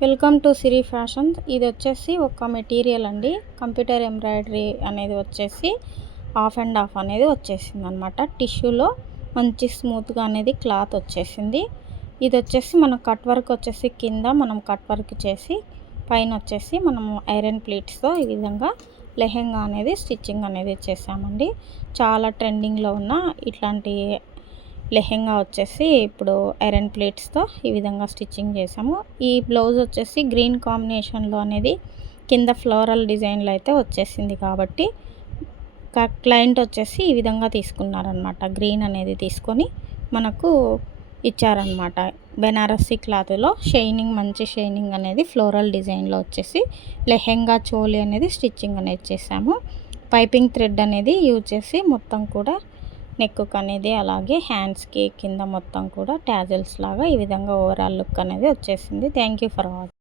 Welcome to Siri fashions. ఇది వచ్చేసి ఒక మెటీరియల్ అండి. కంప్యూటర్ ఎంబ్రాయిడరీ అనేది వచ్చేసి హాఫ్ అండ్ హాఫ్ అనేది వచ్చేసింది అనమాట. టిష్యూలో మంచి స్మూత్గా అనేది క్లాత్ వచ్చేసింది. ఇది వచ్చేసి మనం కట్ వర్క్ వచ్చేసి కింద మనం కట్ వర్క్ చేసి పైన వచ్చేసి మనము ఐరన్ ప్లేట్స్తో ఈ విధంగా లెహెంగా అనేది స్టిచ్చింగ్ అనేది చేసామండి. చాలా ట్రెండింగ్లో ఉన్న ఇట్లాంటి లెహెంగా వచ్చేసి ఇప్పుడు ఐరన్ ప్లేట్స్తో ఈ విధంగా స్టిచ్చింగ్ చేసాము. ఈ బ్లౌజ్ వచ్చేసి గ్రీన్ కాంబినేషన్లో అనేది కింద ఫ్లోరల్ డిజైన్లో అయితే వచ్చేసింది కాబట్టి క్లయింట్ వచ్చేసి ఈ విధంగా తీసుకున్నారనమాట. గ్రీన్ అనేది తీసుకొని మనకు ఇచ్చారనమాట. బెనారస్సీ క్లాత్లో షైనింగ్, మంచి షైనింగ్ అనేది ఫ్లోరల్ డిజైన్లో వచ్చేసి లెహెంగా చోలీ అనేది స్టిచ్చింగ్ అనేది చేసాము. పైపింగ్ థ్రెడ్ అనేది యూజ్ చేసి మొత్తం కూడా నెక్ అనేది అలాగే హ్యాండ్స్కి కింద మొత్తం కూడా ట్యాజల్స్ లాగా ఈ విధంగా ఓవరాల్ లుక్ అనేది వచ్చేసింది. Thank you for watching.